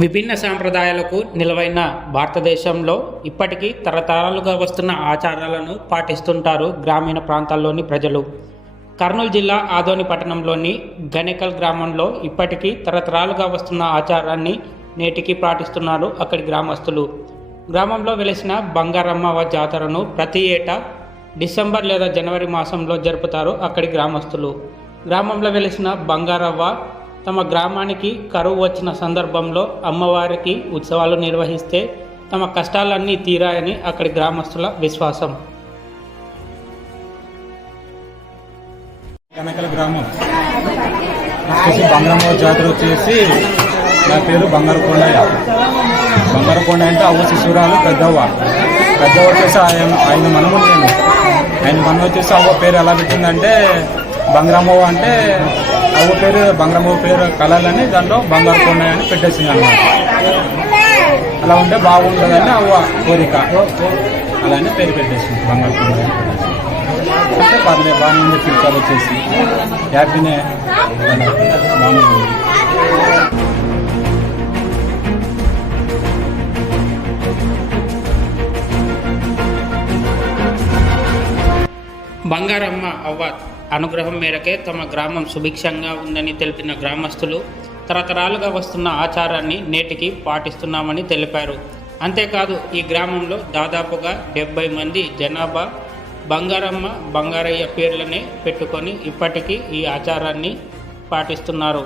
విభిన్న సాంప్రదాయాలకు నిలవైన భారతదేశంలో ఇప్పటికీ తరతరాలుగా వస్తున్న ఆచారాలను పాటిస్తుంటారు గ్రామీణ ప్రాంతాల్లోని ప్రజలు. కర్నూలు జిల్లా ఆదోని పట్టణంలోని గణేకల్ గ్రామంలో ఇప్పటికీ తరతరాలుగా వస్తున్న ఆచారాన్ని నేటికి పాటిస్తున్నారు అక్కడి గ్రామస్తులు. గ్రామంలో వెలిసిన బంగారమ్మవ జాతరను ప్రతి ఏటా డిసెంబర్ లేదా జనవరి మాసంలో జరుపుతారు అక్కడి గ్రామస్తులు. గ్రామంలో వెలిసిన బంగారవ్వ తమ గ్రామానికి కరువు వచ్చిన సందర్భంలో అమ్మవారికి ఉత్సవాలు నిర్వహిస్తే తమ కష్టాలన్నీ తీరాయని అక్కడి గ్రామస్తుల విశ్వాసం. కనకల గ్రామం. వచ్చేసి బంగారమ్మ జాతర వచ్చేసి నా పేరు బంగారు కొండయ్య. అంటే అవ్వ శిశురాలు పెద్దవ్వ. పెద్దవ్వ వచ్చేసి ఆయన ఆయన మనము నేను ఆయన మనం వచ్చేసి అవ్వ పేరు ఎలా పెట్టిందంటే బంగారమ్మవ్వ అంటే అవ్వ పేరు బంగారమ్మవ్వ పేరు కలర్లని దాంట్లో బంగారు కొన్నాయని పెట్టేసింది అనమాట అలా ఉంటే బాగుంటుందని అవ్వ కోరిక. అలానే పేరు పెట్టేసింది బంగారు కొన్నాయని పెట్టేసింది. అంటే పర్లేదు బాగానే ఉంది ఫిల్టర్ వచ్చేసి. హ్యాపీనే. బాగుంది బంగారమ్మ అవ్వ అనుగ్రహం మేరకే తమ గ్రామం సుభిక్షంగా ఉందని తెలిపిన గ్రామస్తులు తరతరాలుగా వస్తున్న ఆచారాన్ని నేటికి పాటిస్తున్నామని తెలిపారు. అంతేకాదు ఈ గ్రామంలో దాదాపుగా డెబ్బై మంది జనాభా బంగారమ్మ బంగారయ్య పేర్లనే పెట్టుకొని ఇప్పటికీ ఈ ఆచారాన్ని పాటిస్తున్నారు.